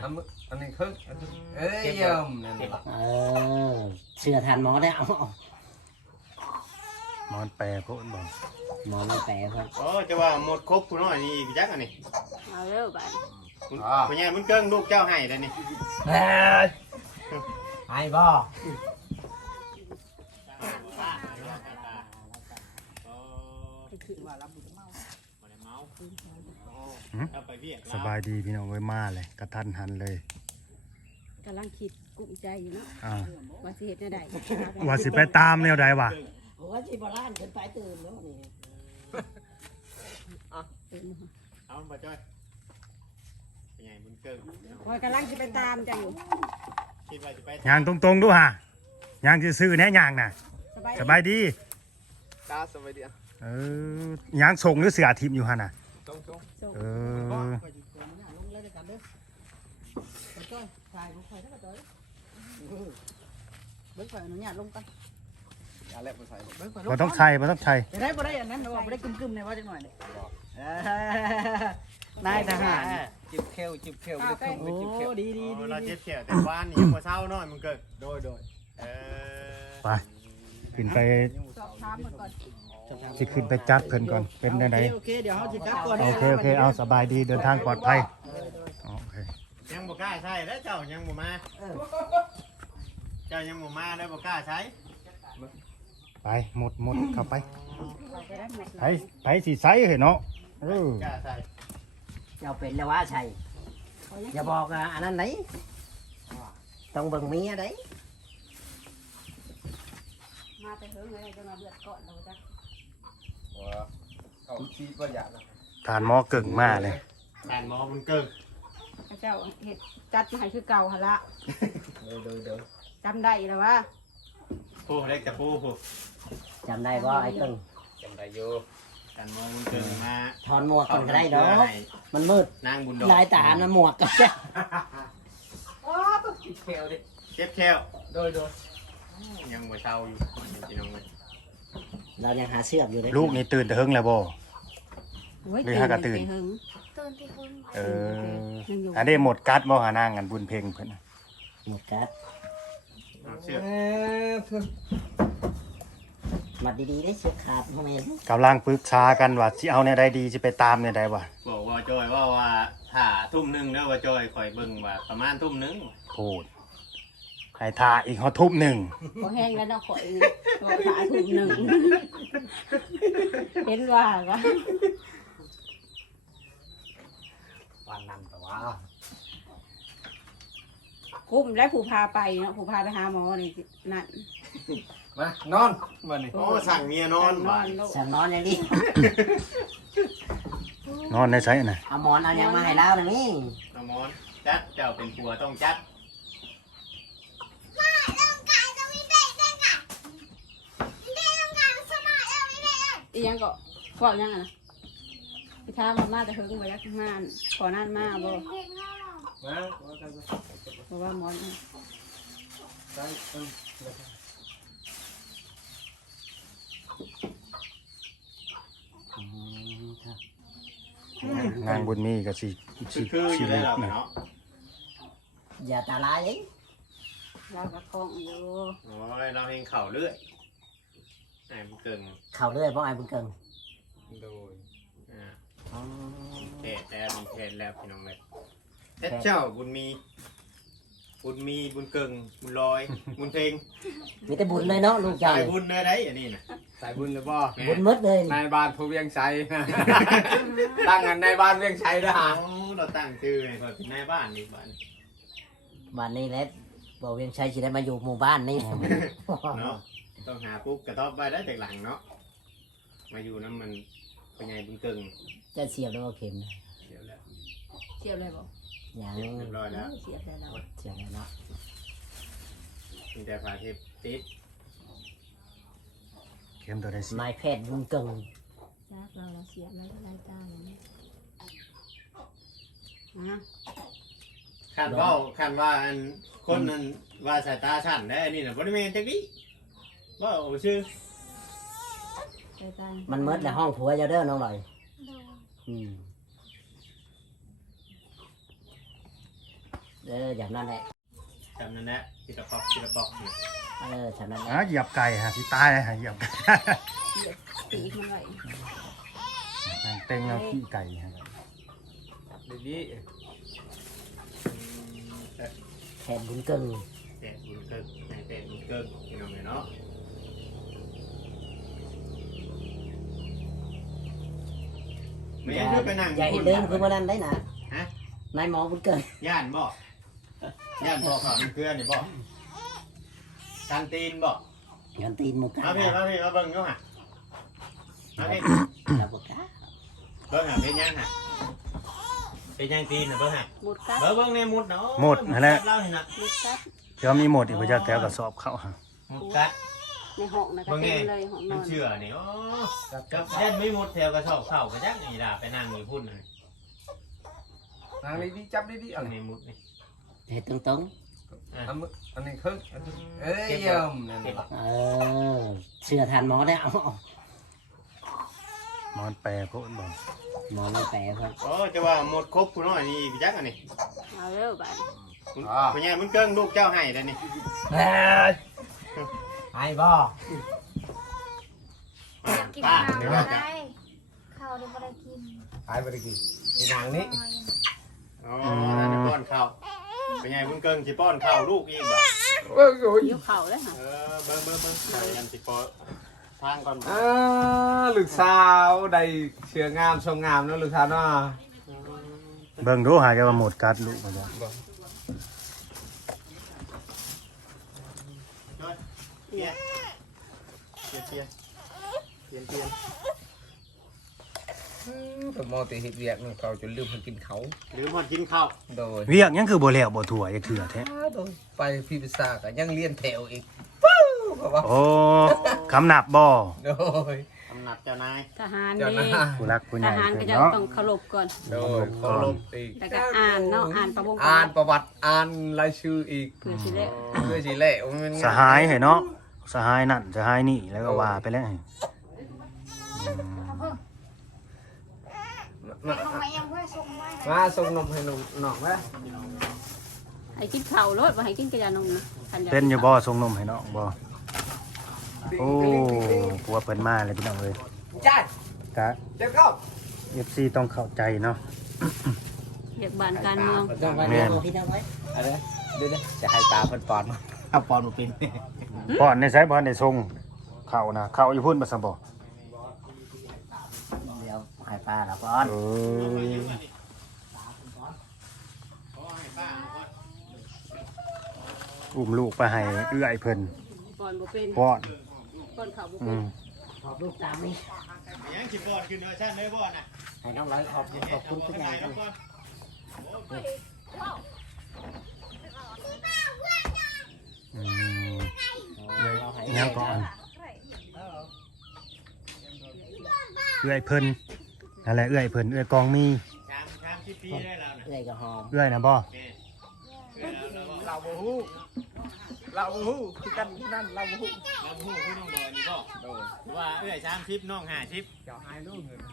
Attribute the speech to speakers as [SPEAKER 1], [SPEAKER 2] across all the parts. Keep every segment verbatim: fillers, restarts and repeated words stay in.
[SPEAKER 1] อันนี้คือเอ้ยยม
[SPEAKER 2] เออเชื่อทานหมอได้เอา
[SPEAKER 3] หมอนแปรพวกบ่
[SPEAKER 2] หมอไม่แปลเพื่อน
[SPEAKER 4] โอ้จะว่าหมดครบผู้น้อยนี่พี่จักอันนี้
[SPEAKER 5] เอาเร็วไป
[SPEAKER 4] พญามันเกิ้งลูกเจ้าให้แล้วนี่
[SPEAKER 1] ไอ้บ่
[SPEAKER 3] สบายดีพี่น้องไว้มาเลยกระทันหันเลย
[SPEAKER 5] กำลังคิดกุ้มใจอยู่เนาะว่าสิเฮ็ดได้
[SPEAKER 3] ว่าสิไปตามแนวใดวะ
[SPEAKER 2] ว่าสิบล้านขึ้นไปตื่นแล้วนี่
[SPEAKER 4] เอาไปจ้อยพญามันเกิ้ง
[SPEAKER 5] ว่ากำลังสิไปตามจัง
[SPEAKER 4] คิดว่าจะไป
[SPEAKER 3] ย่างตรงๆดูฮะย่างซื่อๆแน่ย่างน่ะสบายดี
[SPEAKER 1] ตาสบายดี
[SPEAKER 3] เออย่างส่งหรือเสือทิพย์อยู่ฮะน่ะเออ
[SPEAKER 5] เบิ้งข่อยอนุญาตลงกัน
[SPEAKER 3] บ่ต้องใช้บ่ต้องใช้
[SPEAKER 5] ได้บ่ได้อันนั้นบ่ได้กึ่มๆในว่าจังหน่อยนี่นายทหาร
[SPEAKER 1] จิบเขียวจิบเขียวจิบเขียวจิบเขียว
[SPEAKER 5] ดีดีดี
[SPEAKER 4] เราเจ็บเขียวแต่ว่านี่พอเช้าน้อยมันเกิด
[SPEAKER 1] โดยโดย
[SPEAKER 4] เออ
[SPEAKER 3] ไปขึ้นไป
[SPEAKER 5] สอบถามก่อน
[SPEAKER 3] สิขึ้นไปจัดเพิ่นก่อนเป็นจังได๋
[SPEAKER 5] โอเคเดี๋ยวเฮาสิกลับก่อน
[SPEAKER 3] โอเคโอเคเอาสบายดีเดินทางปลอดภัยโอเค
[SPEAKER 4] ยังบ่กล้าใช้แล้วเจ้ายังบ่มาเจ้ายังบ่มาแล้วบ่กล้าใช้
[SPEAKER 3] ไปหมดหมดเข้าไปไปไปสิใส่เหรอเนาะเออ
[SPEAKER 2] เจ้าเป็นแล้วว่าใช่อย่าบอกอันนั้นไหนต้องเบิ่งเมียได้
[SPEAKER 5] มาแต่เฮิงเลยจะมาเดือดก่อนเราจ้ะ
[SPEAKER 1] ว้าเขาชี้ก็อยากนะ
[SPEAKER 3] ทานหม้อเก่งมากเลย
[SPEAKER 4] ทานหม้อมันเก่ง
[SPEAKER 5] เจ้าเห็ดจัดมาให้คือเก่าหั่นละ
[SPEAKER 1] เดี๋ยวเดี๋ยวเดี๋ยว
[SPEAKER 5] จำได้แล้วว่า
[SPEAKER 4] ปูเล็กจะปูปู
[SPEAKER 2] จำได้ว่าไอ้ตึง
[SPEAKER 1] จำได้อยู่
[SPEAKER 4] ทานหม้อมันเก่งมา
[SPEAKER 2] ถอนหมวกกันก็ได้เนาะมันมืด
[SPEAKER 4] นางบุญดอก
[SPEAKER 2] ลายตานะหมวกก็ได้
[SPEAKER 1] อ๋อต้องจิบเขียวดิ
[SPEAKER 4] เจ็บเขียว
[SPEAKER 1] โดยโดย
[SPEAKER 4] ยังบ่เช้าอยู่พี่น้อง
[SPEAKER 2] เรายังหาเสื้ออยู่เลย
[SPEAKER 3] ลูกนี่ตื่นแต่เฮิงแล้วบ่หรือหากระตื่น
[SPEAKER 5] ตื่นที่เฮิง
[SPEAKER 3] เอออันนี้หมดกัดบ่หานางกันบุญเพ็งเพิ่น
[SPEAKER 2] หมดกัด
[SPEAKER 4] เสื้อ
[SPEAKER 2] มัดดีๆได้เสื้อขาดพ่อแม่
[SPEAKER 3] กำลังปรึกษากันว่าสิเอาแนวใดดีสิไปตามแนวใดบ่
[SPEAKER 4] บอกว่าจอยว่าว่าถ้าทุ่มนึงแล้วว่าจอยคอยเบิ่งว่าประมาณทุ่มนึง
[SPEAKER 3] พูดให้ท่าอีกเฮาทุ่มหนึ่ง
[SPEAKER 5] บ่แห้งแล้วเนาะข่อยตัวขาทุ่มหนึ่งเห็นว่าว่า
[SPEAKER 1] วันนั้นแต่ว่า
[SPEAKER 5] คุ้มและผู้พาไปเนาะผู้พาไปหาหมอนี่นั่น
[SPEAKER 1] มานอนมานี่
[SPEAKER 4] โอ้สั่งเมียนอน
[SPEAKER 5] นอน
[SPEAKER 2] สั่งนอนอย่างนี้
[SPEAKER 3] นอนในไสน่ะ
[SPEAKER 2] เอาหมอนเอายังมาให้เราหน่อยนี่
[SPEAKER 4] เอาหมอนจัดเจ้าเป็นผัวต้องจัด
[SPEAKER 5] อียังก็ก่อนยังอ่ะนะพี่ท้ามามาแต่เฮิงไปยักมานก่อนนั่นมาบ่เพราะว่าหมอน
[SPEAKER 3] นางบุญมีก็สิสิ
[SPEAKER 4] ชีวิตนะ
[SPEAKER 2] อย่าตาลายเลย
[SPEAKER 5] เราก็คงอยู่
[SPEAKER 4] โอ้ยเราเองเข่าเรื่อยไอ้บุญเกิง
[SPEAKER 2] เข่าเรื่อยเพราะไอ้บุญเกิง
[SPEAKER 4] โดยอ่าเทศแล้วมีเทศแล้วพี่น้องเลยเทศเจ้าบุญมีบุญมีบุญเกิงบุญลอยบุญเพลง
[SPEAKER 2] มีแต่บุญเลยเนาะลูกใหญ่
[SPEAKER 4] สายบุญเลยได้อันนี้นะ
[SPEAKER 1] สายบุญเลยบ่
[SPEAKER 2] บุญมดเลย
[SPEAKER 1] นายบ้านผู้เวียงชัยตั้งกันในบ้านเวียงชัยด้วยฮะ
[SPEAKER 4] เราตั้งชื่อเลยคนในบ้านนี่บ้าน
[SPEAKER 2] บ้านนี้แหละบ่เวียงชัยสิได้มาอยู่หมู่บ้านนี่
[SPEAKER 4] เนาะต้องหาปุ๊บกระทบไปได้จากหลังเนาะมาอยู่น้ำมันเป็นไงบุญเกิง
[SPEAKER 2] จะเสียบแล้วเข็มนะ
[SPEAKER 4] เสียบแล้ว
[SPEAKER 5] เสียบเลยบ่
[SPEAKER 2] ยัง
[SPEAKER 4] เรียบร้อยแล้ว
[SPEAKER 5] เสียบแล้ว
[SPEAKER 2] เสียบแล้วเนาะ
[SPEAKER 4] มีแต่ฝาเทปติด
[SPEAKER 3] เข็มตัวใดสิ
[SPEAKER 2] ไม้แพทย์บุญเกิง
[SPEAKER 5] จักเราเราเสียบแล้วรายการนี้นะ
[SPEAKER 4] ขันว่าขันว่าอันคนนั้นว่าสายตาฉันได้อันนี้นะบริเวณจังนี้ว่าโอ้ชื่อ
[SPEAKER 2] มันมืดในห้องผัวจะเด้อน้องหน่อยเอออย่างนั้นแหละ
[SPEAKER 4] จำนั่นแหละทีละปอกทีละปอกนี่
[SPEAKER 2] เอออย่างนั้นแห
[SPEAKER 3] อ่ะ
[SPEAKER 2] ละ
[SPEAKER 3] เหยียบไก่ฮะสิตายฮะเหยียบไก่
[SPEAKER 5] ปีกมันไว้
[SPEAKER 3] เต็งแล้วขี้ไก่ฮะ
[SPEAKER 1] ดี
[SPEAKER 2] แทนบุญเกิง
[SPEAKER 4] แตะบุญเกิงแตะบุญเกิงพี่น้องเนาะไม่
[SPEAKER 2] อย่า
[SPEAKER 4] เพื่อไปนั่ง
[SPEAKER 2] อย่าเห็นเดินคือวันนั้นได้นะ
[SPEAKER 4] ฮะ
[SPEAKER 2] นายหมอบุญเกิง
[SPEAKER 4] ย่านบ่ย่านบ่ข่าวมันเกลือนี่บ่การตีนบ่
[SPEAKER 2] เงินตีนหมุก
[SPEAKER 4] มาพี่มาพี่มาเบิ่งอยู่ฮะมาพี่
[SPEAKER 2] เราบุกะ
[SPEAKER 4] เบิ่งฮะเป็นยังฮะเป็นยังตีนน่ะเบิ่งฮะ
[SPEAKER 5] หมดกัด
[SPEAKER 4] เบิ่งเบิ่งในมุดเนาะ
[SPEAKER 3] หมดนั่นแหละ
[SPEAKER 4] เล่าให้นะ
[SPEAKER 5] หมดกัด
[SPEAKER 3] เดี๋ยวมีหมดอีกบ่จักแก้วก็สอบเข้าฮะ
[SPEAKER 4] มุดกัด
[SPEAKER 5] ในห้องนะก็
[SPEAKER 4] เบิ่ง
[SPEAKER 5] เต็
[SPEAKER 4] ไง
[SPEAKER 5] มเลยห้องน
[SPEAKER 4] มั
[SPEAKER 5] อน น
[SPEAKER 4] เชื่อนี่โอ้กับแย่นไม่มุดแถวกระสอบเข้ากระจักนี่ล่ะไปนั่งอยู่พุ่นน่ะ
[SPEAKER 1] ๆนางดีๆจับดีๆ
[SPEAKER 4] อั
[SPEAKER 1] เอา
[SPEAKER 4] น
[SPEAKER 1] นี่
[SPEAKER 4] นี้มุดนี่
[SPEAKER 2] เห็ดตรงตรง
[SPEAKER 1] อันอันนี้ครึ่งเอ้ยเยี่ยมนั่น
[SPEAKER 4] เก็บ
[SPEAKER 2] ๆเออเชื่อทันหมอได้เอาเอา
[SPEAKER 3] หมอนแปรโพดบ่
[SPEAKER 2] หมอไม่แปลเพิ่น
[SPEAKER 4] โอ้จะว่าหมดครบคุณน้อยนี่กระจักอันนี้
[SPEAKER 5] เอาเร็วบ้าน
[SPEAKER 4] คุณคุณยายมึงเกิ้งลูกเจ้าให้แล้วนี่
[SPEAKER 1] ไอ้บ่
[SPEAKER 6] อยากกิน
[SPEAKER 4] ป้า
[SPEAKER 6] ข้าว
[SPEAKER 4] เดี๋ยว
[SPEAKER 6] บ่
[SPEAKER 4] จะ
[SPEAKER 6] ได้ข้าวเดี๋ยวบ่ได้กิน
[SPEAKER 1] ไอ้บ่ได้กินไอ้นางนี้
[SPEAKER 4] อ๋อนั่นป้อนข้าวเป็นไงมึงเกิ้งสิป้อนข้าวลูกอีกบ่
[SPEAKER 1] โอ้ย
[SPEAKER 5] ยิ้วเข่าเลยค่ะ
[SPEAKER 4] เออเบิ่งเบิ่งเบิ่งไปยันสิป้อนทางก่อนบ่
[SPEAKER 1] อ่าลูกสาวได้เชื่องามทรงงามเนาะลูกสาวเนาะ
[SPEAKER 3] เบิ่งดูหาจะว่าหมดกัดลูกบ่จัก
[SPEAKER 4] เปียเปียเปียเปียเปีย
[SPEAKER 1] ผมมอติเฮ็ดเวียกนึงเขาจนลืมให้กินเขา
[SPEAKER 4] หรือมันกินข้าว
[SPEAKER 1] โดย
[SPEAKER 3] เวียกยังคือบ่แล้วบ่ถั่วจักเทื่อแท้
[SPEAKER 1] โดยไปพี่พิซซ่าก็ยังเรียนแถวอีกปู้ก็ว่า
[SPEAKER 3] โอ้คำนับบ่
[SPEAKER 1] โดย
[SPEAKER 4] อำนาจเจ้านาย
[SPEAKER 5] ทหาร
[SPEAKER 1] เจ้าห
[SPEAKER 5] นี่
[SPEAKER 1] น้า
[SPEAKER 3] ผู้รักผู้ให
[SPEAKER 5] ท
[SPEAKER 3] ญ่
[SPEAKER 5] หารก็
[SPEAKER 3] เพิ่น
[SPEAKER 5] จะ
[SPEAKER 3] เนาะ
[SPEAKER 5] ต้องเคารพก่อน
[SPEAKER 1] โดยเคารพอีก
[SPEAKER 5] แล้วก็อ่านเนาะอ่านประวง
[SPEAKER 1] อ่านประวัติอ่านรายชื่ออีก
[SPEAKER 5] เพื่อสิได้
[SPEAKER 1] เพื่อสิแหละมัน
[SPEAKER 3] สหายให้เนาะสหายนั่นสหายนี่แล้วก็ว่าไปแล้วอืม
[SPEAKER 1] มา
[SPEAKER 6] ทำไมยังไม่ส่งไว้นะ
[SPEAKER 1] มาส่งนมให้นมน้องแม่
[SPEAKER 5] ให้กินข้าวรถบ่ให้กินกระยานมนะคัาก
[SPEAKER 3] เป็นอยู่บ่ส่งนมให้น้องบ่โอ้ผัวเพิ่นมาเลยพี่น้องเอ้ย
[SPEAKER 1] จ้าก
[SPEAKER 3] ะ
[SPEAKER 1] เดี๋ยวเข้า
[SPEAKER 3] เอฟซีต้องเข้าใจเนาะ
[SPEAKER 5] เรียกบ้านการเมือง
[SPEAKER 2] ต้องไว้เดี๋ยวเอาพี่น้องไว้
[SPEAKER 1] อะไรเดี๋ยวๆจะให้ตาเพิ่นปอนมาเอาปอนมาเป็น
[SPEAKER 3] ป้อนในสายบ่ได้ส่งเข้านะเข้าอยู่พุ่นบ่ซั่นบ่
[SPEAKER 2] เดี๋ยวให้ป้าเราก่อน
[SPEAKER 3] เอออุ้มลูกไปให้เอื้อยเพิ่น
[SPEAKER 5] ก่อนบ่เป็น
[SPEAKER 3] ป้อน
[SPEAKER 5] ก่อนข้าวบ่
[SPEAKER 3] อื
[SPEAKER 5] เป็น
[SPEAKER 3] ม
[SPEAKER 2] ขอบลูกตามนี่
[SPEAKER 4] ยังสิป้อนขึ้นเวอร์ชันเลยบ่น่ะ
[SPEAKER 2] ให้น้องร้อยขอบขอบคุณทุกอย่างกัน
[SPEAKER 3] อืม
[SPEAKER 2] เราให้
[SPEAKER 3] ยังก่อนเอื้อยเพิ่นนั่นแหละเอื้อยเพิ่นเอื้อยกองมี
[SPEAKER 4] ชามชามสิบปีได้แล้วน่ะ
[SPEAKER 2] เอื้อยกับหอม
[SPEAKER 3] เอื้อยนะบ่
[SPEAKER 4] แม่เออแล้วแล้ว
[SPEAKER 1] เราบ่ฮู้เราบ่ฮู้คือกันนั่นเราบ่ฮู้
[SPEAKER 4] เราฮู้คือน้องดอยนี่บ่
[SPEAKER 1] โดย
[SPEAKER 4] ว่าเอ้ยสามสิบน้องห้าสิบ
[SPEAKER 1] เจ้าอายลูกเงิน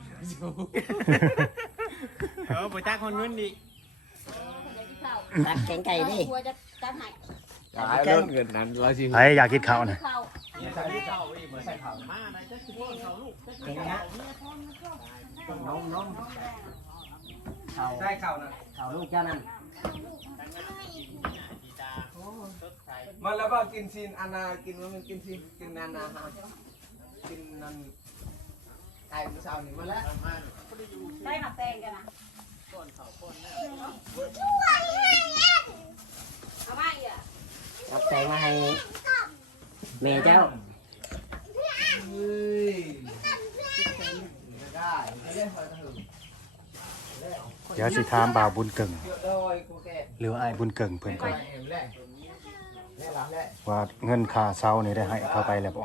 [SPEAKER 4] เออบ่จักคนเงินดิ
[SPEAKER 2] ตักแกงไก่ดิ
[SPEAKER 5] กลัวจะตัดให้
[SPEAKER 1] เจ้าอายลูกเงินนั้นเราสิ
[SPEAKER 3] ไผอยากกินข้าวนะ
[SPEAKER 5] ข้าว
[SPEAKER 4] นี่ใส่ข้าวอีกเหมือนข้าวมาอะไรจักสิป้อนข้าวลูกจักสิป้อนข้าวเนี่ย
[SPEAKER 1] น้องน้อง
[SPEAKER 2] เขา
[SPEAKER 1] ได้ข้าวนะ
[SPEAKER 2] เขาลูกเจ้านั่น
[SPEAKER 4] ทั้งนั้นกินเนี่ยกีตาร์สดใส
[SPEAKER 1] มาแล้วบ่กินซีนอานากินว่ามันกินซีนกินนานาฮะกินนั่นไก่มื้อเช้านี่มาแล้ว
[SPEAKER 4] ประมาณ
[SPEAKER 5] ได้มาแตงกันนะ
[SPEAKER 4] ป้อนข้าวป้อนน้
[SPEAKER 5] เอามาอีกอ่ะ
[SPEAKER 2] รับแตงมาให้แม่เจ้า
[SPEAKER 1] เฮ้ยได้ไม่ได้พอถึง
[SPEAKER 3] เดี๋ยวสิถามบ่าวบุญเกิง
[SPEAKER 1] เยอะเลยกูแก
[SPEAKER 3] หรือว่าอ้ายบุญเกิงเพิ่นก่อน
[SPEAKER 1] เอ็มแรกแรกหลังแรก
[SPEAKER 3] ว่าเงินค่าเช่านี่ได้ให้เขาไปแล้วบ่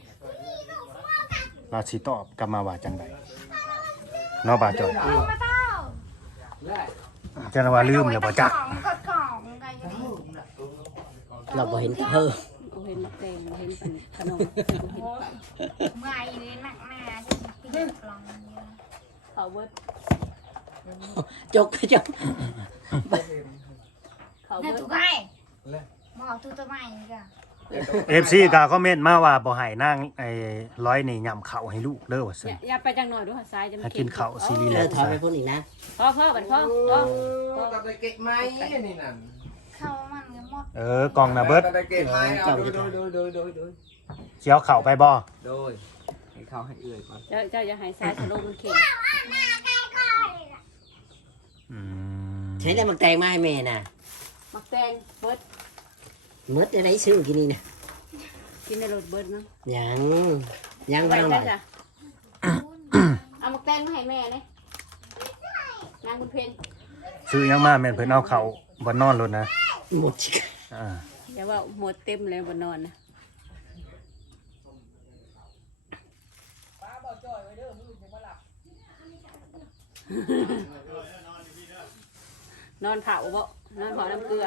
[SPEAKER 3] ราสิตอบกลับมาว่าจังไดเนาะบ่าวจอย
[SPEAKER 6] เอามาเต้า
[SPEAKER 1] แรก
[SPEAKER 3] จังว่าลืมแล้วบ่จัก
[SPEAKER 6] กล่องก็กล่องไก่อยู่นี่
[SPEAKER 2] เราบ่เห็นเธอ
[SPEAKER 5] บ่เห็นมาแตงบ่เห็นเป็นขนมบ่เห็นปลา
[SPEAKER 6] เมื่อยเลยหนักหนาจะกินกล่องเยอะ
[SPEAKER 5] เขาเบิด
[SPEAKER 2] จกจก
[SPEAKER 5] เขา
[SPEAKER 6] เนื้อ
[SPEAKER 5] เบิด
[SPEAKER 6] ตัวไก่บอกตัวตัวใหม่ก็
[SPEAKER 3] เอฟซีก็คอมเมนต์มาว่าบ่ให้นางไอ้ร้อยนี่ย่ำข้าวให้ลูกเด้อว่า
[SPEAKER 5] อ
[SPEAKER 3] ซั่น
[SPEAKER 5] ย่าอย่าไปจังหน่อยดูหาซ้ายจะ
[SPEAKER 3] ให้กินข้าวซีรีส์
[SPEAKER 2] เอ
[SPEAKER 3] แล้
[SPEAKER 2] อ
[SPEAKER 3] ว
[SPEAKER 2] ถอยไปพุ่นอีกนะ
[SPEAKER 5] พ่อพ่อบัดพ่อพ่อ
[SPEAKER 1] ตัดตะเก็บไม้นี่นั่น
[SPEAKER 6] เข้ามันก็หมด
[SPEAKER 3] เออกล่องน่ะเบิด
[SPEAKER 1] ตัดตะเก็บไม้เอาโดยโดยโดยโดยโดย
[SPEAKER 3] สิเอาข้าวไปบ่
[SPEAKER 1] โดยให้เขาให้เอื้อยก่อน
[SPEAKER 5] เจ้าเจ้าอย่าให้ซ้ายสโลมันเข็ง
[SPEAKER 3] อืม
[SPEAKER 2] ใช้ได้มักแตงมาให้แม่น่ะ
[SPEAKER 5] มักแตงเบิด
[SPEAKER 2] หมดได้ซื้อกินนี่นะ
[SPEAKER 5] กินในรถเบิดมั้ง
[SPEAKER 2] ยังยัง
[SPEAKER 5] ไป
[SPEAKER 2] บ่ต้องห
[SPEAKER 5] ได้
[SPEAKER 2] น่อย
[SPEAKER 5] จ้ะเอามักแตงมาให้แม่เนี่ยนางคุณเพน
[SPEAKER 3] ซื้อหยังมาแม่นเพิ่นเอาข้าวบ่นอนรถนะ
[SPEAKER 2] หมดสิ
[SPEAKER 3] อ่า
[SPEAKER 5] อย่าว่าหมดเต็มเลยบนนอนนะนอนเผาบ่นอนเผาน้ำเกลือ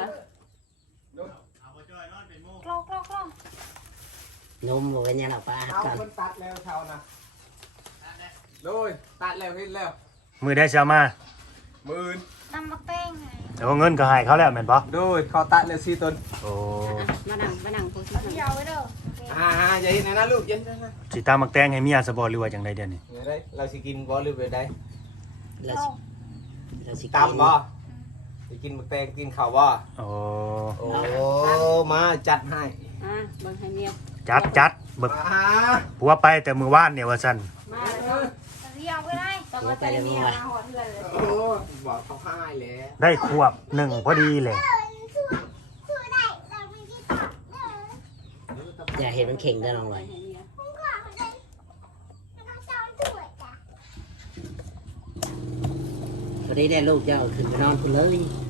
[SPEAKER 6] กลอกกลอกกลอก
[SPEAKER 2] นมบ่เป็นหยังหรอกป้า
[SPEAKER 1] เอา
[SPEAKER 2] กัน
[SPEAKER 1] คนตัดแล้วเท่านะโดยตัดแล้วเห็นแล้ว
[SPEAKER 3] มือได้สิเอามา
[SPEAKER 1] หมื่น
[SPEAKER 6] น้ำมะเต้งไง
[SPEAKER 3] เอาเงินก็ให้เขาแล้วแม่นบ่
[SPEAKER 1] โดยเขาตัดแล้วสี่ต้น
[SPEAKER 3] โอ้
[SPEAKER 5] มานั่งมานั่งพูดสิ
[SPEAKER 6] เดี๋ยวไว้เด้อ
[SPEAKER 1] อ่าอย่าเห็นนะลูกเย็นนะ
[SPEAKER 3] สิตามมักแตงให้เมียซะบ่หรือว่าจังไดเดี๋ยวนี้
[SPEAKER 1] เดี๋ยวได้เราสิกินบ่หรือไปได้
[SPEAKER 2] เราสิเราสิ
[SPEAKER 1] ตำบ่สิกินหมึกแตงกินข้าวบ่
[SPEAKER 3] โอ้
[SPEAKER 1] โอ้มาจัดให้
[SPEAKER 5] อ่ะเบิ่งให้เมีย
[SPEAKER 3] จัดจัดเบิก
[SPEAKER 1] มาหา
[SPEAKER 3] ผัวไปแต่มื้อวานเนี่ยว่าซั่น
[SPEAKER 5] มาแล้ว
[SPEAKER 6] เดี๋ยวไว้ได้
[SPEAKER 5] ต้องมาใจเมียมาหอดเพื่อนเลย
[SPEAKER 1] โอ้บอกเขาให้แล้ว
[SPEAKER 3] ได้ขวบหนึ่งพอดีเลย
[SPEAKER 2] อย่าเห็นมันเข่งได้ลองไว้
[SPEAKER 5] ให้เมีย
[SPEAKER 2] พอดีได้ลูกเจ้าขึ้นไปนอนพุ่นเลย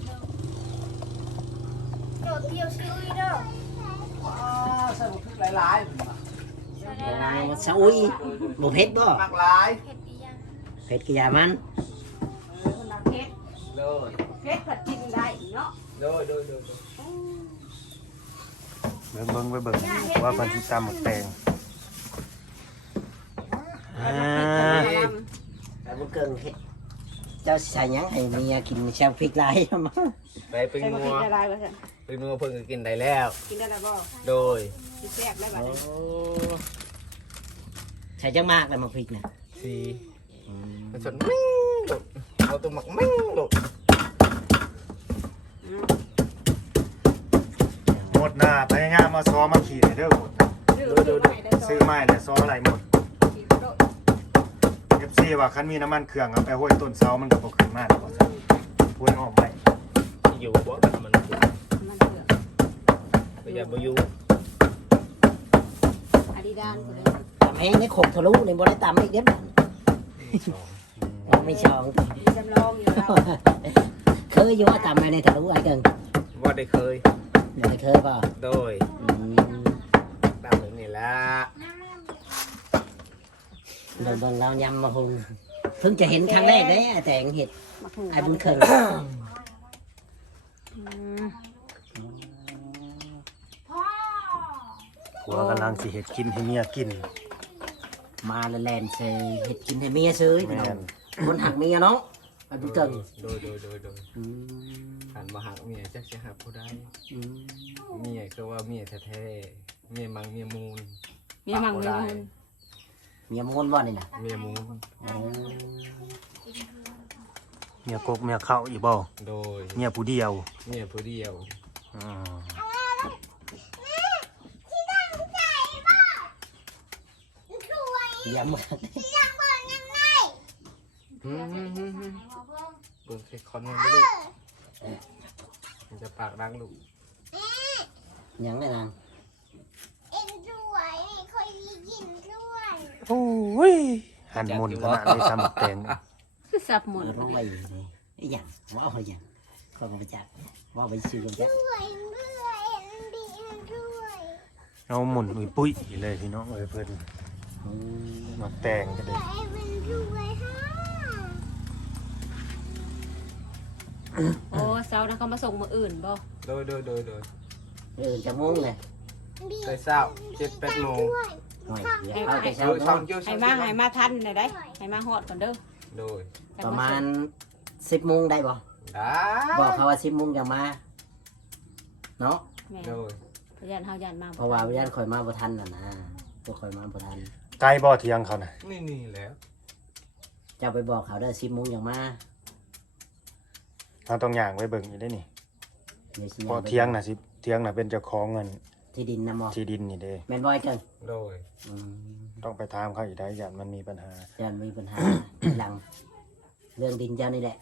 [SPEAKER 6] โดดเที่ยวซื้อเด้อ
[SPEAKER 1] ว้าวใส่หมกพริกหลายๆ
[SPEAKER 6] ใส่ได้หลาย
[SPEAKER 2] โอ้สะอุ้ยบ่เผ็ดบ่
[SPEAKER 1] มักหลาย
[SPEAKER 6] เผ็ดดียัง
[SPEAKER 2] เผ็ดกี่ยามัน
[SPEAKER 5] เออคนรักเพชร
[SPEAKER 1] โดย
[SPEAKER 5] เพชรผัดกินได้เนาะ
[SPEAKER 1] โดยโดยโดย
[SPEAKER 3] เบิ่งเบิ่งไปเบิ่งว่าเพิ่นสิตำหมักแตงอ่า
[SPEAKER 2] แต่บ่เกินเผ็ดเจ้าสิใส่หยังให้เมียกินแซ่บพริกลายมา
[SPEAKER 1] ไปเป็น
[SPEAKER 5] ใส่มะ
[SPEAKER 1] งั
[SPEAKER 5] พริ
[SPEAKER 1] ว
[SPEAKER 5] กละลายไปเถอะ
[SPEAKER 1] เป็นงัวเพิ่งก็กินได้แล้ว
[SPEAKER 5] กินได้แล้วบ่
[SPEAKER 1] โดย
[SPEAKER 5] สิแซ่บได้บัด
[SPEAKER 1] โอ้
[SPEAKER 5] นี้
[SPEAKER 2] ใส่จังมากเลยมาพริกน่ะ
[SPEAKER 1] สี่มันสนมิ่งโดดเอาตัวหมักมิ่งโดด
[SPEAKER 3] หมดหน้าพยายามมาซ้อมาขี่เด้อหมด
[SPEAKER 5] ดื้อดื้อไม่ได้
[SPEAKER 3] ซื้อไม้แต่ซ้ออะไรหมด เอฟ ซี ว่าคันมีน้ำมันเครื่องเอาไปห้อยต้นเสามันก็บ่ขึ้นมาดอกว่าซั่นพูดออกไป
[SPEAKER 1] อยู่บ่มันมัน
[SPEAKER 5] มันเถื่อน
[SPEAKER 1] ก็อย่าบ่อยู่
[SPEAKER 5] อาดิดานกูเลย
[SPEAKER 2] ตำแห้งนี่ขบทะลุนี่บ่ได้ตำอีกเด้อไม่ชอง
[SPEAKER 5] มีจำลองอยู่แล้ว
[SPEAKER 2] เคยอยู่ว่าตำไปในทะลุไอ้เกิง
[SPEAKER 1] ว่าได้เคย
[SPEAKER 2] บ่ได้เคยป่ะ
[SPEAKER 1] โดย
[SPEAKER 2] อืม
[SPEAKER 1] ตามแบบนี้ละ
[SPEAKER 2] เบิ่งเบิ่งเรายำมาหุงเพิ่งจะเห็นครั้งแรกเด้ไอ้แตงเห็ด
[SPEAKER 5] มาหู
[SPEAKER 2] ไอ้บุญเคิง
[SPEAKER 5] อืม
[SPEAKER 6] พ่อ
[SPEAKER 3] ผัวกำลังสิเฮ็ดกินให้เมียกิน
[SPEAKER 2] มาแลนๆเซยเห็ดกินให้เมียซื้อพี่น้องคนหักเมียเนาะไอ้บุญเคิง
[SPEAKER 1] โดยโดยโดยโดย
[SPEAKER 2] อืม
[SPEAKER 1] หันมาหักเมียจักสิหักผู้ใด
[SPEAKER 2] อืม
[SPEAKER 1] เมียก็ว่าเมียแท้ๆเมียมังเมียมูล
[SPEAKER 5] เมียมังเมียมูล
[SPEAKER 2] เมียมงคลบ่นี่นะ
[SPEAKER 1] เมียมูล
[SPEAKER 2] อืม
[SPEAKER 3] เมียกกเมียเข้าอีกบ่
[SPEAKER 1] โดย
[SPEAKER 3] เมียผู้เดียว
[SPEAKER 1] เมียผู้เดียว
[SPEAKER 3] อืม
[SPEAKER 2] ยำมา
[SPEAKER 1] ฮึ่มฮึ่มฮึ่มฮึ่มเบิ่งเซ็กคอนยังไม่ลูกมันจะปากดังลูก
[SPEAKER 2] ยังได้นาง
[SPEAKER 6] เอ็นด้วยเคยมีกินด้วย
[SPEAKER 3] โอ้ยหันหมุนขนาดนี้ตำหมักแตง
[SPEAKER 5] คือสับหมด
[SPEAKER 2] เออรู้ไว้อยู่นี่ไอ้หยังว่าเอาหยังก็มาจับว่าไปซื้อกันจ้ะ
[SPEAKER 6] ด้วยด้วยเอ็นดีด้วย
[SPEAKER 3] เอาหมุนอุ้ยปุ้ยเลยพี่น้องเอ้ยเพิ่น
[SPEAKER 2] อืม
[SPEAKER 3] หมักแตงก็ได้
[SPEAKER 6] เอ็นด้วยฮะ
[SPEAKER 5] โอ้เสาร์นะเขามาส่งมืออื่นบ่
[SPEAKER 1] โดยโดยโดยโดย
[SPEAKER 2] เออจะมุ่งเลย
[SPEAKER 1] ไปเศร้าเจ็ดแปดโมง
[SPEAKER 2] หน่อยอย่าเอาไป
[SPEAKER 1] เอ
[SPEAKER 2] เช้า
[SPEAKER 1] อช่อง
[SPEAKER 2] เนาะ
[SPEAKER 1] เจ้า
[SPEAKER 5] ให้มาให้มาทันหน่อยได้ให้มาฮอดก่อนเด้อ
[SPEAKER 1] โดย
[SPEAKER 2] ประมาณสิบโมงได้บ่
[SPEAKER 1] ได้
[SPEAKER 2] บอกเขาว่าสิบโมงจะมาเนาะ
[SPEAKER 5] แม่
[SPEAKER 1] โดย
[SPEAKER 5] พยานเฮายันมา
[SPEAKER 2] เพราะว่าวิญญาณข่อยมาบ่ทันน่ะนะพวกข่อยมาบ่ทัน
[SPEAKER 3] ไกลบ่เถียงเขาน่ะ
[SPEAKER 1] นี่นี่แล้ว
[SPEAKER 2] เจ้าไปบอกเขาเด้อสิบโมงอย่างมา
[SPEAKER 3] เราต้องย่างไว้เบิ่งอยู่ได้นี่
[SPEAKER 2] เดี๋ยวสิ
[SPEAKER 3] เพอเถียงน่ะสิเถียงน่ะเป็นเจ้าของเงิน
[SPEAKER 2] ที่ดินนะหมอ
[SPEAKER 3] ที่ดินนี่เด้
[SPEAKER 2] แม่นบ่ไอ้เกิน
[SPEAKER 1] โดย
[SPEAKER 2] อืม
[SPEAKER 3] ต้องไปถามเขาอีกได้ย่านมันมีปัญหา
[SPEAKER 2] จะมีปัญหา ทีหลัง เรื่องดินเจ้านี่แหละ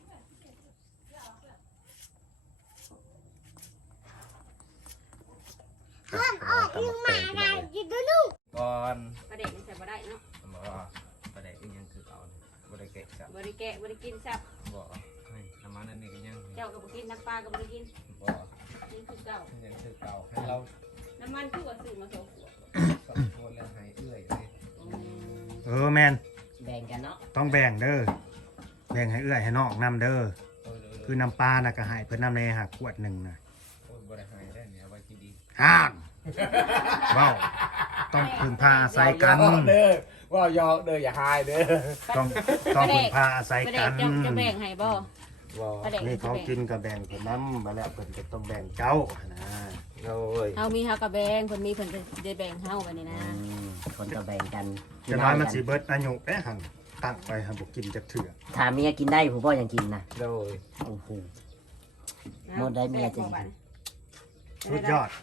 [SPEAKER 3] ตำบักแตงพี่น้องเอ้ย
[SPEAKER 1] ก่อน
[SPEAKER 5] ประเด็กมันใส่บ่ได้เนาะ
[SPEAKER 1] บอกว่าประเด็กยังคือเอาบ่ได้เกะจับ
[SPEAKER 5] บ่ได้แกะบ่ได้กินซับ
[SPEAKER 1] บอกให้น้ำมันนั่นนี่ก็ยัง
[SPEAKER 5] เจ้าก็บ่กินน้ำปลาก็บ่ได้กิน
[SPEAKER 1] บอก
[SPEAKER 5] นี่คือเก่า
[SPEAKER 1] ยังคือเก่าให้เรา
[SPEAKER 5] น้ำมันคือว่าซื้อมาสองขวด
[SPEAKER 1] สองคนแล้วให้เอื้อยเลย
[SPEAKER 3] เออแม่น
[SPEAKER 2] แบ่งกันเนาะ
[SPEAKER 3] ต้องแบ่งเด้อแบ่งให้เอื้อยให้น้องนํเด้อ
[SPEAKER 1] โอ้ยโดย
[SPEAKER 3] คือน้ำปลาน่ะก็ให้เพิ่นน้ำในหักขวดหนึงน่ะ
[SPEAKER 1] โอ้ยบ่ได้ให้ได้เนี่ยไว้ที่ดี
[SPEAKER 3] ห้ามเว้าต้องพึ่งพาอาศัยกัน
[SPEAKER 1] เด้อว่ายอกเด้ออย่าหายเด้อ
[SPEAKER 3] ต้องต้องพึ่งพาอาศัย
[SPEAKER 5] ประเด็
[SPEAKER 3] กั
[SPEAKER 5] ก
[SPEAKER 3] น
[SPEAKER 5] จะจะแบ่งให้บ่
[SPEAKER 1] บอก
[SPEAKER 5] ประเด็ก
[SPEAKER 3] นี่
[SPEAKER 5] จะ
[SPEAKER 3] เขา
[SPEAKER 5] แบ่ง
[SPEAKER 3] กินก็แบ่งเพิ่นน้ำมาแล้วเพิ่นก็ต้องแบ่งเจ้านะ
[SPEAKER 1] โอ้ย
[SPEAKER 5] เฮามีเฮาก็แบ่งเพิ่นมีเพิ่นก็ได้แบ่งเฮาบัดนี้นะ
[SPEAKER 2] อืมคนก็แบ่งกัน
[SPEAKER 3] จะน้อยมันสิเบิดอายุแป๊ะหั่นตั้งไปหั่นบ่กินจักเทื่อ
[SPEAKER 2] ถ้าเมียกินได้ผมก็ยังกินนะ
[SPEAKER 1] โดย
[SPEAKER 2] โอ้โห หมดได้เมียจริง
[SPEAKER 3] สุดยอด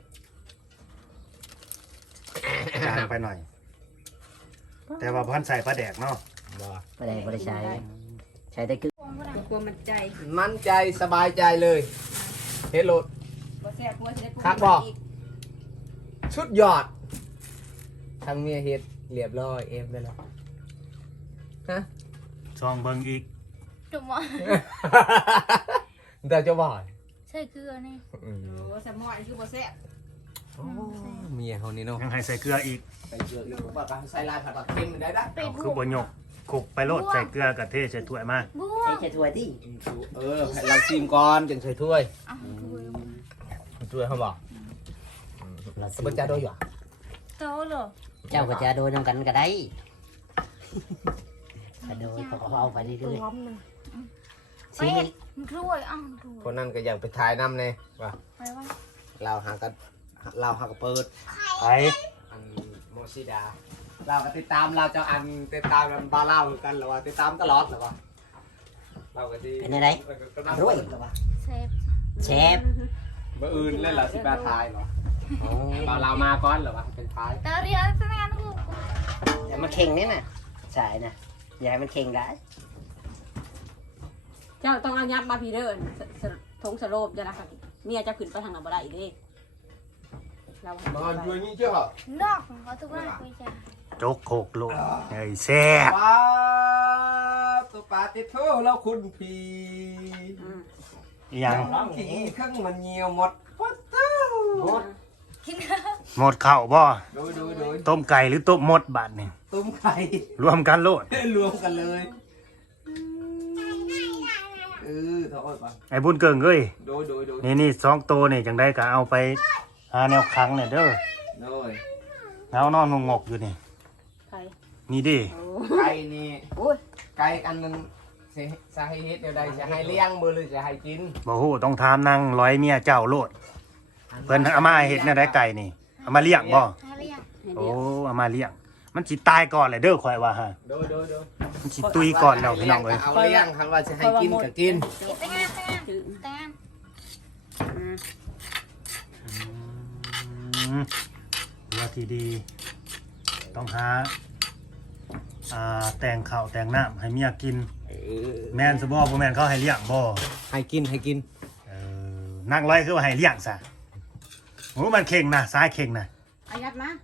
[SPEAKER 3] จางไปหน่อย แต่ว่าพันใส่ปลาแดกเนาะ
[SPEAKER 1] บอก
[SPEAKER 2] ไม่ได้ไม่ได้ใช้ ใช้ได้คือ
[SPEAKER 5] ความมั่นใจ
[SPEAKER 1] มั่นใจสบายใจเลยเฮ็ดโหลด
[SPEAKER 5] บ่แซ่บกลัวสิได้ปรุง
[SPEAKER 1] ครับบอก
[SPEAKER 5] อีก
[SPEAKER 1] ชุดยอดทางเมียเฮ็ดเรียบร้อยเอฟได้แล้วฮะ
[SPEAKER 3] ซองเบิ่งอีก
[SPEAKER 6] จุ่มอ่ะ
[SPEAKER 1] เดี๋ยวจะบอก
[SPEAKER 6] ใช่เกลือนี่
[SPEAKER 1] อืม
[SPEAKER 5] โอ้สมอนี่คือบ่แซ่บ
[SPEAKER 1] โอ้เมียเขานี่เนาะ
[SPEAKER 3] ยังให้ใส่เกลืออีก
[SPEAKER 1] ใส่เกลืออีกว่าก็ใส่ลายผัดผักเค็มได้ได้
[SPEAKER 6] เป็ด
[SPEAKER 3] คือบ่ยกขุกไปโลดใส่เกลือกับเทใส่ถ้วยมา
[SPEAKER 6] บัว
[SPEAKER 2] ใช้แค่ถ้วยที่
[SPEAKER 1] เออให้เราชิมก่อนจึงใส่ถ้วย
[SPEAKER 6] อ้าวบัว
[SPEAKER 1] ถ้วยเขาบอก
[SPEAKER 2] เรา
[SPEAKER 1] สมมติจะโดยหรอ
[SPEAKER 6] โตเหรอ
[SPEAKER 2] เจ้าก็จะโดนนำกันก็ได้ก็โดนเขาก็เอาไปเรื่อยๆสีนี้
[SPEAKER 6] มันกล้วยอ้าวกล้วย
[SPEAKER 1] คนนั้นก็อยากไปถ่ายน้ำเนี่ยว่า
[SPEAKER 6] ไปว่า
[SPEAKER 1] เราหากันเราหากันเปิด
[SPEAKER 3] ไป
[SPEAKER 1] อันโมซิดา เราก็ติดตามเราจะอันติดตามกันบาเล่าคือกันหรือว่าติดตามตลอดหรือว่าเราก็ดี
[SPEAKER 2] เป็นยังไงอร่อยหรือเปล่า
[SPEAKER 6] เซฟ
[SPEAKER 2] เชฟ
[SPEAKER 1] เมื่ออื่นเล่นเหรอสิบาทายเหรอ
[SPEAKER 2] อ๋อบ
[SPEAKER 1] าเรามาก่อนเหรอวะเป็นท้าย
[SPEAKER 6] แต่เรียนสนานหู
[SPEAKER 2] เดี๋ยวมันเข่งนี่น่ะใช่นะอย่าให้มันเข่งได้
[SPEAKER 5] เจ้าต้องเอายับมาพี่เด้อสสทงสโลบจ้ะนะคะเมียจะขึ้นไปทางนั้นบ่ได้อีกเด้เรา
[SPEAKER 1] มาดูนี่เจ้าน
[SPEAKER 6] อกของเขาทุกวันคุยจ้า
[SPEAKER 3] โจกโคกโลดเฮ้ยแซ่บ
[SPEAKER 1] ปลาตัวปลาติดโถแล้วคุณพี
[SPEAKER 5] อืม
[SPEAKER 3] อีหยัง
[SPEAKER 1] ขี้เครื่องมันเงียวหมดปั๊บตู้
[SPEAKER 2] หมด
[SPEAKER 6] กิน
[SPEAKER 3] หมดข้าวบ่
[SPEAKER 1] ดูดูดู
[SPEAKER 3] ต้มไก่หรือต้มมดบาดนี่
[SPEAKER 1] ตุ้มไข่
[SPEAKER 3] รวมกันโลด
[SPEAKER 1] รวมกันเลยเออถอยก่อน
[SPEAKER 3] ไอ้บุญเกิงเอ้ย
[SPEAKER 1] ดูดูดู
[SPEAKER 3] นี่นี่สองโตวนี่จังได้ก็เอาไปหาแนวคังเนี่ยเด้อ
[SPEAKER 1] ดู
[SPEAKER 3] แล้วนอนงกๆอยู่นี่
[SPEAKER 5] ใคร
[SPEAKER 3] นี่ดิ
[SPEAKER 5] โอ้
[SPEAKER 1] ไก่นี่
[SPEAKER 5] โอ้ย
[SPEAKER 1] ไก่อันนั้นสิจะให้เฮ็ดเดี๋ยวใดจะให้เลี้ยงมือหรือจะให้กิน
[SPEAKER 3] บ่ฮู้ต้องถามนางร้อยเมียเจ้าโลดเพิ่นเอามาให้เฮ็ดแนวใดไก่นี่เอามาเลี้ยงบ่
[SPEAKER 6] ให้เรียก
[SPEAKER 5] ให้
[SPEAKER 3] โอ้
[SPEAKER 5] เดียว
[SPEAKER 3] เอามาเลี้ยง มันสิตายก่อนเลยเด้อข่อยว่าฮะ
[SPEAKER 1] ดูดูดู
[SPEAKER 3] มันสิตุยก่อนแล้วพี่น้องเอ้ย
[SPEAKER 1] เอาเลี้ยงคันว่าจะให้กินก็กิน
[SPEAKER 6] แต่งานแต่งาน
[SPEAKER 5] ถึง
[SPEAKER 6] แต่งาน
[SPEAKER 5] อืม
[SPEAKER 3] อืมเรือที่ดี ต้องหาอ่าแต่งข้าวแต่งน้ำให้เมียกิน แม่นซะบ่บ่แม่นเขาให้เลี้ยงบ่
[SPEAKER 1] ให้กินให้กิน
[SPEAKER 3] เออนางร้อยคือว่าให้เลี้ยงซะโหมันเข่งนะซ้ายเข่งนะ
[SPEAKER 5] อายัดมา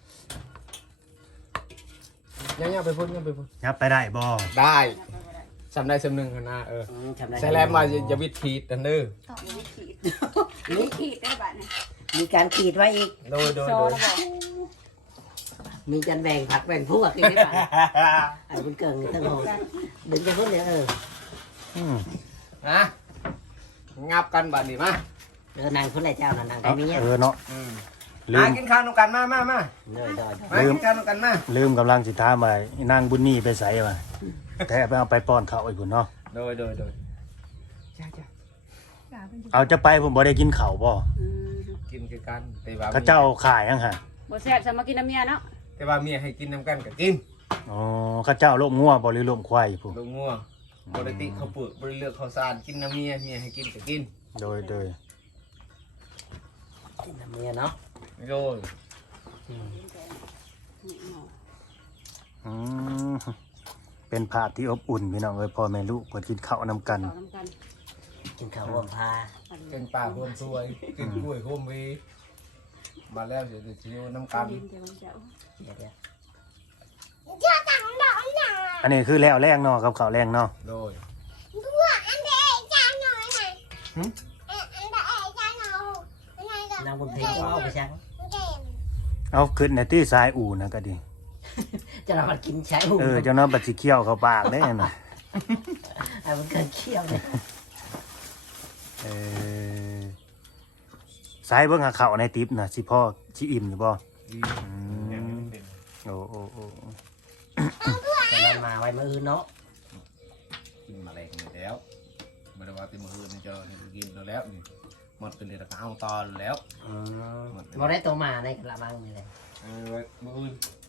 [SPEAKER 1] ยังยังไปพูดยังไปพูด
[SPEAKER 3] ยับไปได้บ่
[SPEAKER 1] ได้สำได้สำหนึ่งกันนะเออ
[SPEAKER 2] อืมทำได้
[SPEAKER 1] ใส่แลมว่าอย่าวิดพีดกันเด้อ
[SPEAKER 6] ต่อ
[SPEAKER 5] มีขีดมีขีดได้บัดนี้
[SPEAKER 2] มีการขีดไว้อีก
[SPEAKER 1] โดยโดย
[SPEAKER 5] โซ
[SPEAKER 1] โดย
[SPEAKER 5] แล้วบอก
[SPEAKER 2] มีการแบ่งผักแบ่งพวกอีกได้ป่ะไอ้บุญเกิงนี่ตั้งโหดึงไปพุ่นเนี่ยเออ
[SPEAKER 3] อืม
[SPEAKER 1] นะงับกันบัดนี้มา
[SPEAKER 2] เออนางพุ่นไรเจ้าน่ะนางไป
[SPEAKER 3] เอา
[SPEAKER 2] เมีย
[SPEAKER 3] เออเนาะ
[SPEAKER 1] อืม
[SPEAKER 3] ลื
[SPEAKER 1] มาม กินข้าวนำกันมามามา
[SPEAKER 2] เด้อดอย
[SPEAKER 1] มากินข้าวนำกันมา
[SPEAKER 3] ลืมกำลังสิถามว่าอีนางบุญนี่ไปไสวะแต่ไปเอาไปป้อนข้าวไอ้พุ่นเนาะ
[SPEAKER 1] โดยโดยโดยจ้าจ้า
[SPEAKER 3] เอาจะไปผมบ่ได้กินข้าวบ่
[SPEAKER 5] อืม
[SPEAKER 1] กินคือกันแต่ว่า
[SPEAKER 3] เขาเจ้าขายยังฮะ
[SPEAKER 5] บ่แซ่บสมากินน้ำเมียเนาะ
[SPEAKER 1] แต่ว่าเมียให้กินน้ำกันก็กิน
[SPEAKER 3] อ๋อเขาเจ้าโลกงัวบ่หรือโลกควายผู้
[SPEAKER 1] ลูกงัวปกติเขาวเปลือกบริเลือกข้าวสารกินน้ำเมียเมียให้กินก็กิน
[SPEAKER 3] โดยโดย
[SPEAKER 2] กินน้ำเมียเนาะ
[SPEAKER 1] โยย
[SPEAKER 3] อืมเป็นภาพที่อบอุ่นพี่น้องเอ้ยพ่อแม่ลูกเพิ่นกินข้าวนำกัน
[SPEAKER 5] ต่อน้ำกัน
[SPEAKER 2] กินข้าวร่วมพา
[SPEAKER 1] กินปลาร่วมซวยกินกล้วยร่วมวีมาแล้วเดี๋ยวจะชิวน้ำกัน
[SPEAKER 5] ดินเดี๋ยวมันจะเอา
[SPEAKER 2] เดี๋ยวเดี๋ยว
[SPEAKER 3] อันนี้คือแล้วแรงเนาะกับข้าวแรงเนาะ
[SPEAKER 1] โดย
[SPEAKER 2] นางบุญเพลงก็เอาไปชัง
[SPEAKER 3] เอาขึ้นในที่ทรายอู่นะก็ดี
[SPEAKER 2] จะเรามากินใช้หู
[SPEAKER 3] เออเจ้าน้องบัดสิเคี้ยวเข้าปากได้น่ะ
[SPEAKER 2] ไอ้มันเกินเขี้ยวเลย
[SPEAKER 3] เออสายเบิ่งหาข้าวในติ๊บน่ะสิพ่อสิอิ่มอยู่บ่
[SPEAKER 1] ดี
[SPEAKER 3] อื
[SPEAKER 4] ยัง
[SPEAKER 3] ม
[SPEAKER 4] ไม่เป็น
[SPEAKER 3] โอ้โอ้โอ้
[SPEAKER 2] แต่นั้นมาไว้มืออื่นเนาะ
[SPEAKER 1] กินมาแรงหมดแล้วไม่ได้ว่าเต็มมือนี่เจอนี่กินแล้วนี่หมดเป็นเดือนก็เอาตอนแล้ว
[SPEAKER 2] อืมบ่ได้ตัวมาในกระมังนี่เลย
[SPEAKER 1] เออไว้มือ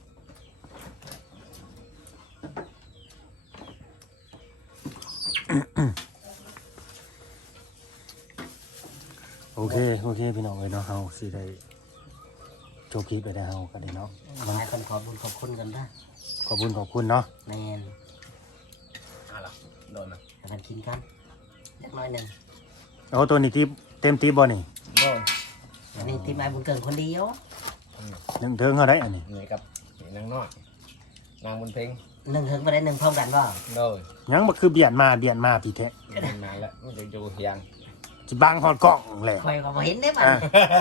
[SPEAKER 3] โอเคโอเคพี่น้องเอ้ยเนาะเฮาสิได้โจบคลิปไปได้เฮาก็ได้เนาะ
[SPEAKER 2] มาให้คนขอบคุญขอบคุณกันนะ
[SPEAKER 3] ขอบคุณขอบคุณเนาะ
[SPEAKER 2] แมน
[SPEAKER 1] อ่ะล่ะโดนนะ
[SPEAKER 2] มากันกินกันเล็กน้อยหนึ่ง
[SPEAKER 3] เอาตัวนี้ที่เต็มที่บ่นี่
[SPEAKER 1] โดน
[SPEAKER 2] อันนี้ที่ไม้บุญเกินคนเดียว
[SPEAKER 3] หนึ่งเทิงเฮาได้อันนี้
[SPEAKER 1] เหนื่อยกับนางน้อยนางบนเพลง
[SPEAKER 2] หนึ่งถึงไปได้หนึ่งพร้อมกันบ่
[SPEAKER 1] โดย
[SPEAKER 3] ยังบ่คือเบียดมาเบียดมาพี่แท้
[SPEAKER 1] เดินมาแล้วมันจะอยู่เฮียง
[SPEAKER 3] สิบังฮอดกล้องแล้ว
[SPEAKER 2] คอยก็บ่เห็นได้ป่ะ
[SPEAKER 3] อ่ะ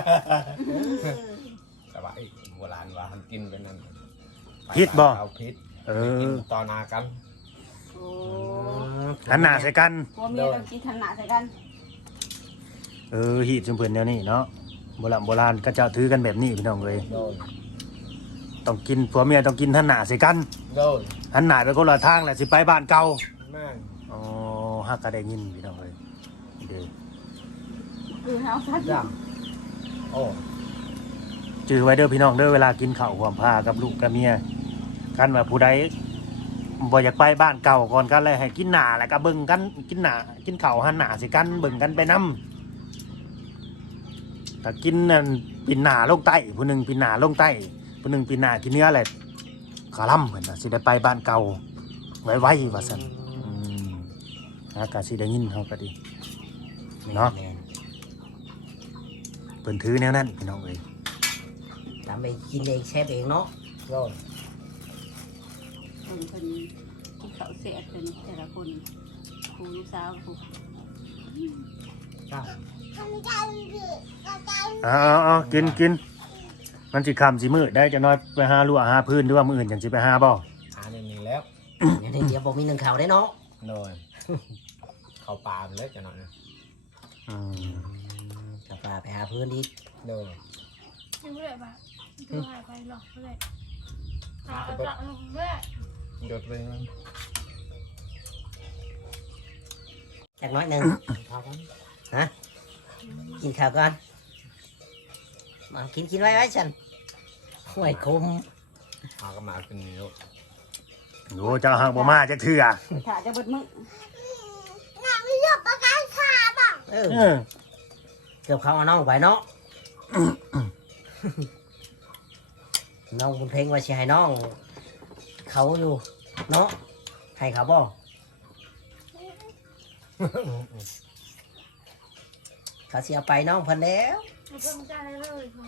[SPEAKER 1] แต่ว่าไอ้โบราณว่ามันกินเป็นนั่น
[SPEAKER 3] พิษบ่
[SPEAKER 1] เอาพิษ
[SPEAKER 3] เอ
[SPEAKER 1] กิน
[SPEAKER 3] อ
[SPEAKER 1] ต่อหนากัน
[SPEAKER 5] โอ้
[SPEAKER 3] หันหน้าใส่กัน
[SPEAKER 5] ผัวเมียต้องกินทันหนาใส่กัน
[SPEAKER 3] เออฮีดซุมเพิ่นแนวนี้เนาะโบราณโบราณก็เจ้าถือกันแบบนี้พี่น้องเอ้ย
[SPEAKER 1] โดย
[SPEAKER 3] ต้องกินผัวเมียต้องกินหันหน้าใส่กัน
[SPEAKER 1] โดย
[SPEAKER 3] หันหน้าไปคนละทางแหละสิไปบ้านเก่า
[SPEAKER 1] แม่ง
[SPEAKER 3] อ๋อฮักก็ได้ยินพี่น้องเอ้ยเด้อ
[SPEAKER 5] คือเฮาซัด
[SPEAKER 1] ย่างโอ้
[SPEAKER 3] จื้อไว้เด้อพี่น้องเด้อเวลากินข้าวความพากับลูกกับเมียคันว่าผู้ใดบ่อยากไปบ้านเก่าก่อนกันเลยให้กินหน้าแล้วก็เบิ่งกันกินหน้ากินข้าวหันหน้าใส่กันเบิ่งกันไปนำถ้ากินนั่นปินหน้าลงใต้ผู้หนึงปินหน้าลงใต้ผู้หนึงปินหน้ากินเนื้อแหละคาล่ำเหมือนน่ะสิได้ไปบ้านเก่าไว้ไว้ว่าซั่นอืมอากาศสิได้ยินเฮาก็ดี เนาะ
[SPEAKER 2] แม่น
[SPEAKER 3] เพิ่นถือแนวนั้นพี่น้องเอ้ย
[SPEAKER 2] ทำเองกินเองเชฟเองเนาะ
[SPEAKER 1] โดย
[SPEAKER 5] เพิ่นเพิ่นกินข้าวแซ่บเพิ่นแต่ละคนครูลูกสาวครู
[SPEAKER 3] เอาเอาเอากินกินมันสิคำสิมืดได้จะน้อยไปหาลู่หาพื้นหรือว่ามืออื่นจังสิไปหาบ่
[SPEAKER 1] หาในนี้แล้ว
[SPEAKER 2] อย่างนี้เดี๋ยวบ่มีหนึ่งข่าวได้เนาะ
[SPEAKER 1] โดยเข้าป่าไปเลยจะหน่อยนะ
[SPEAKER 3] อืม
[SPEAKER 2] จะพาไปหาเพื่อนอีก
[SPEAKER 1] โดย
[SPEAKER 6] ดูเลยป่ะดูหายไปหลอกเลยหาจับลงเลย
[SPEAKER 1] โดดเลยมัน
[SPEAKER 2] จากน้อยหนึ่งฮะกินข้าวก่อนมากินกินไว้ไว้ฉันห่วยคุม
[SPEAKER 1] เอาก็มาเป็นนิ้ว
[SPEAKER 3] โอ้เจ้าหักบ่มาจักเทื่อ
[SPEAKER 5] ถ้าจะเบิดมื้อ
[SPEAKER 2] เออ
[SPEAKER 3] เออ
[SPEAKER 2] เกือบเขาเอาน้องไปเนาะ น้องบุญเพลงว่าสิให้น้อง เขาอยู่เนาะให้เขาบ่เขาเสียไปน้องเพันแล้ว
[SPEAKER 6] ไม่เพิ่มใจเลยคุณ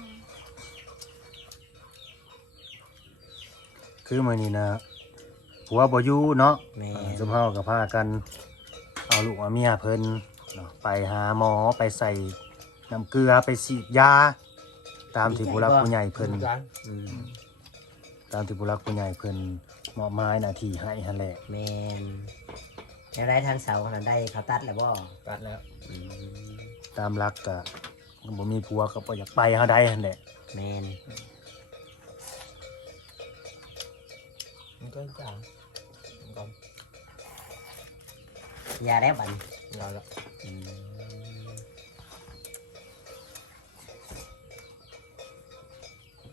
[SPEAKER 3] คือมื้อนี้นะผัวบ่อยู่เนาะ
[SPEAKER 2] แม่
[SPEAKER 3] เออซุมเฮาก็พากัน เอาลูกเอาเมียเพิ่นเนาะไปหาหมอไปใส่น้ำเกลือไปฉีดยา ตามที่ผู้รักผู้ใหญ่เพิ่น
[SPEAKER 1] กัน
[SPEAKER 2] อืม
[SPEAKER 3] ตามที่ผู้รักผู้ใหญ่เพิ่นมอบหมายหน้าที่ให้หั่นแหละ
[SPEAKER 2] แมนแล้วได้ทางเสาขนาดได้เขาตัดแล้วบ่
[SPEAKER 1] ตัดแล้ว
[SPEAKER 2] อืม
[SPEAKER 3] ตามรักก็บ่มีผัวก็บ่อยากไปเฮาได้หั่นแหละ
[SPEAKER 2] แมน
[SPEAKER 1] มันก็จ้างมันก็
[SPEAKER 2] ยาแล้วบัดน
[SPEAKER 1] ยาวแล้ว
[SPEAKER 2] อืม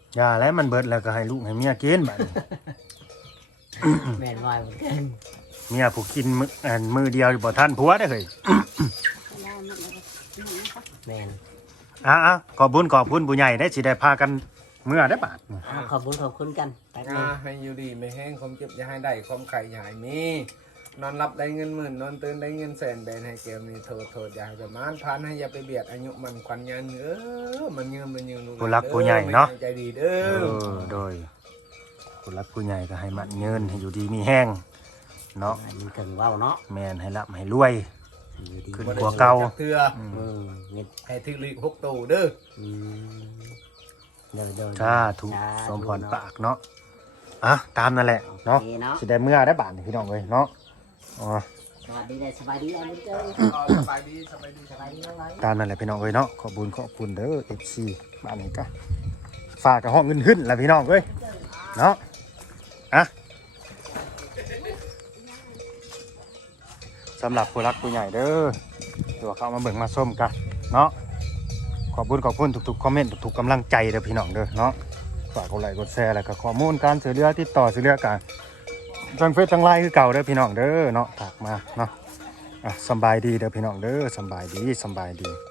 [SPEAKER 3] อย่าแล้วมันเบิดแล้วก็ให้ลูกให้เมียกินบัดนี้
[SPEAKER 2] แม่นวายเหมือนกัน
[SPEAKER 3] เมียผู้กินมื้ออันมือเดียวบ่ทันผัวได้อเฮ้ย
[SPEAKER 5] แล้วมันแล้วก็นี่นะคะ
[SPEAKER 2] แม่น
[SPEAKER 3] อ่ะๆขอบคุญขอบคุณผู้ใหญ่ได้สิได้พากันเมื่อได้บาด
[SPEAKER 2] อ้าวขอบคุณขอบคุณกันแป๊บนึ
[SPEAKER 1] อ่าง ให้อยู่ดีไม่แห้งความเจ็บอย่าให้ได้ความไข่อย่าให้มีนอนรับได้เงินหมื่นนอนตื่นได้เงินแสนแบนให้เกมนี้โทษโทษอย่าให้ประมาณพันให้อย่าไปเบียดอายุมันควันยันเออมันยืมมันยืมลูก
[SPEAKER 3] ผู้รักผู้ใหญ่เนาะ
[SPEAKER 1] ใจดีเด้
[SPEAKER 3] เอ
[SPEAKER 1] อ
[SPEAKER 3] อโดยผู้รักผู้ใหญ่ก็ให้มันเงินให้อยู่ดีมีแห้งเนาะ
[SPEAKER 2] อันนี้เกิงเว้าเนาะ
[SPEAKER 3] แม่นให้รับให้รวย
[SPEAKER 2] อยู่ดี
[SPEAKER 3] ขึ้น กว่าเก่า
[SPEAKER 1] เถื่อ
[SPEAKER 3] อืม
[SPEAKER 2] เออเงิน
[SPEAKER 1] ให้ถึงลีกหกตูเด้อ
[SPEAKER 2] อืมเดี๋ยวเดี๋ยว
[SPEAKER 3] สาธุสมพรปากเนาะอ่ะตามนั่นแหละเนาะ
[SPEAKER 2] โอเคเนาะ
[SPEAKER 3] สิได้เมื่อได้บาดนี่พี่น้องเอ้ยเนาะอ๋อ
[SPEAKER 2] สวัสดีเลยสบายดีอันนี้เจ้า
[SPEAKER 1] อ๋อสบายดีสบายดี
[SPEAKER 2] สบายดีน้องไว้
[SPEAKER 3] ตามนั่นแหละพี่น้องเอ้ยเนาะขอบคุญขอบคุณเด้อ เอฟ ซี บ้านนี้ก็ฝากกับห้องเงินขึ้นแล้วพี่น้องเอ้ยเนาะอ่ะสำหรับผู้รักผู้ใหญ่เด้อตัวเข้ามาเบิ่งมาส้มกันเนาะขอบคุณขอบคุณทุกๆคอมเมนต์ทุกๆกำลังใจเด้อพี่น้องเด้อเนาะฝากกดไลค์กดแชร์แล้วก็ข้อมูลการซื้อเรือติดต่อซื้อเรือกันทางเฟซทางไลน์คือเก่าเด้อพี่น้องเด้อเนาะฝากมาเนาะอ่ะสำบายดีเด้อพี่น้องเด้อสำบายดีสำบายดี